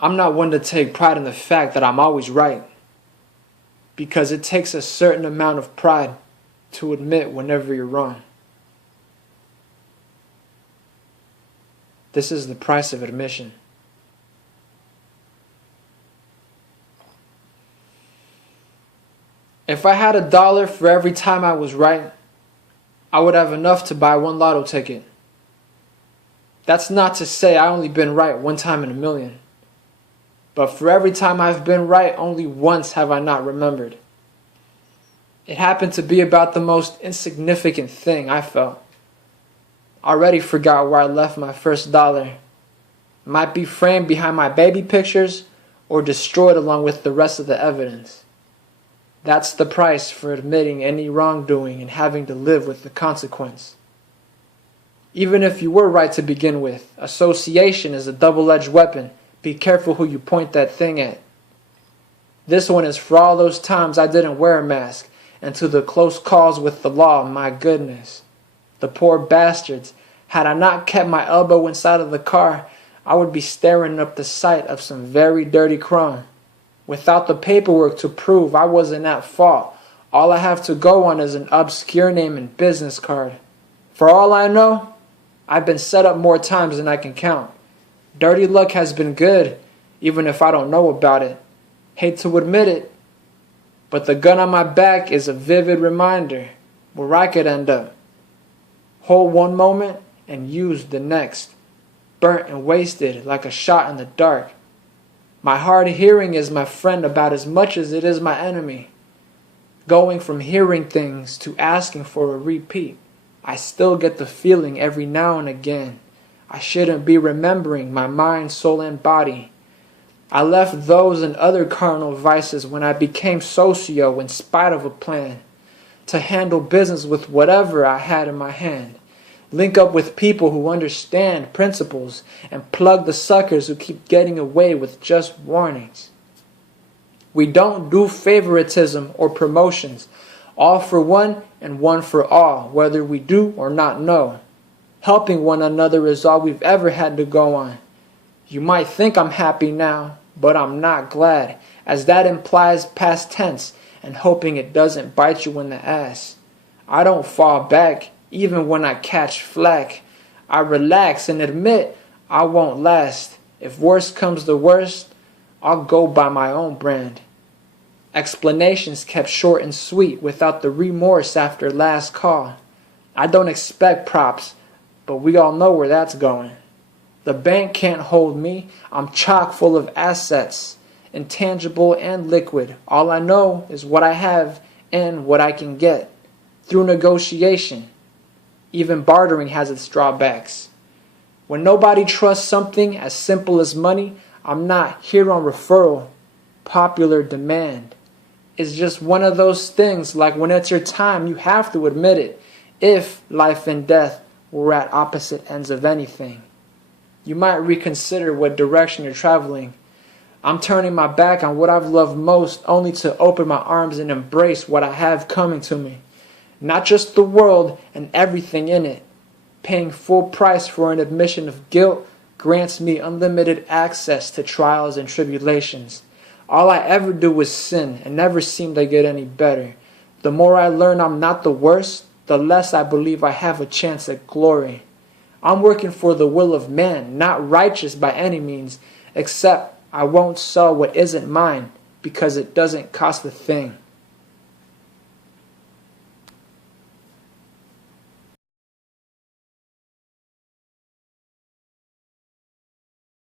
I'm not one to take pride in the fact that I'm always right, because it takes a certain amount of pride to admit whenever you're wrong. This is the price of admission. If I had $1 for every time I was right, I would have enough to buy one lotto ticket. That's not to say I only been right one time in a million. But for every time I've been right, only once have I not remembered. It happened to be about the most insignificant thing I felt. I already forgot where I left my first $1. It might be framed behind my baby pictures or destroyed along with the rest of the evidence. That's the price for admitting any wrongdoing and having to live with the consequence. Even if you were right to begin with, association is a double-edged weapon. Be careful who you point that thing at. This one is for all those times I didn't wear a mask, and to the close calls with the law, my goodness. The poor bastards. Had I not kept my elbow inside of the car, I would be staring up the sight of some very dirty crime. Without the paperwork to prove I wasn't at fault, all I have to go on is an obscure name and business card. For all I know, I've been set up more times than I can count. Dirty luck has been good, even if I don't know about it. Hate to admit it, but the gun on my back is a vivid reminder where I could end up. Hold one moment and use the next. Burnt and wasted like a shot in the dark. My hard hearing is my friend about as much as it is my enemy. Going from hearing things to asking for a repeat, I still get the feeling every now and again I shouldn't be remembering my mind, soul, and body. I left those and other carnal vices when I became Socio in spite of a plan to handle business with whatever I had in my hand. Link up with people who understand principles and plug the suckers who keep getting away with just warnings. We don't do favoritism or promotions, all for one and one for all, whether we do or not know. Helping one another is all we've ever had to go on. You might think I'm happy now, but I'm not glad, as that implies past tense and hoping it doesn't bite you in the ass. I don't fall back, even when I catch flack. I relax and admit I won't last. If worst comes to worst, I'll go by my own brand. Explanations kept short and sweet without the remorse after last call. I don't expect props, but we all know where that's going. The bank can't hold me. I'm chock full of assets, intangible and liquid. All I know is what I have and what I can get through negotiation. Even bartering has its drawbacks. When nobody trusts something as simple as money, I'm not here on referral. Popular demand is just one of those things, like when it's your time, you have to admit it. If life and death were at opposite ends of anything, you might reconsider what direction you're traveling. I'm turning my back on what I've loved most only to open my arms and embrace what I have coming to me. Not just the world and everything in it. Paying full price for an admission of guilt grants me unlimited access to trials and tribulations. All I ever do was sin and never seem to get any better. The more I learn I'm not the worst, the less I believe I have a chance at glory. I'm working for the will of man, not righteous by any means, except I won't sell what isn't mine because it doesn't cost a thing.